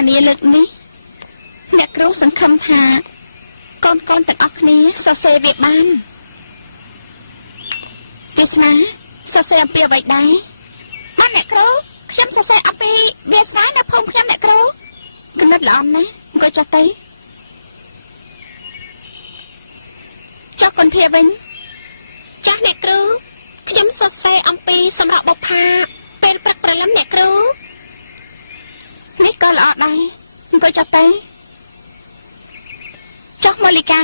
អានីលើកនេះអ្នកគ្រូសង្ឃឹមថាកូនទាំងអស់គ្នាសរសេរវាបានវាសនាសរសេរអំពីអ្វីដែរបានអ្នកគ្រូខ្ញុំសរសេរអំពីវាសនានៅភូមិខ្ញុំអ្នកគ្រូគណិតល្អណាស់អង្គុយចុះទៅចុះកន្ធាវិញចាស់អ្នកគ្រូខ្ញុំសរសេរអំពីសម្រាប់បុប្ផាពេលព្រឹកព្រលឹមអ្នកគ្រូនេះក៏ល្អដែរអង្គុយចុះទៅចុះម៉ូលីកា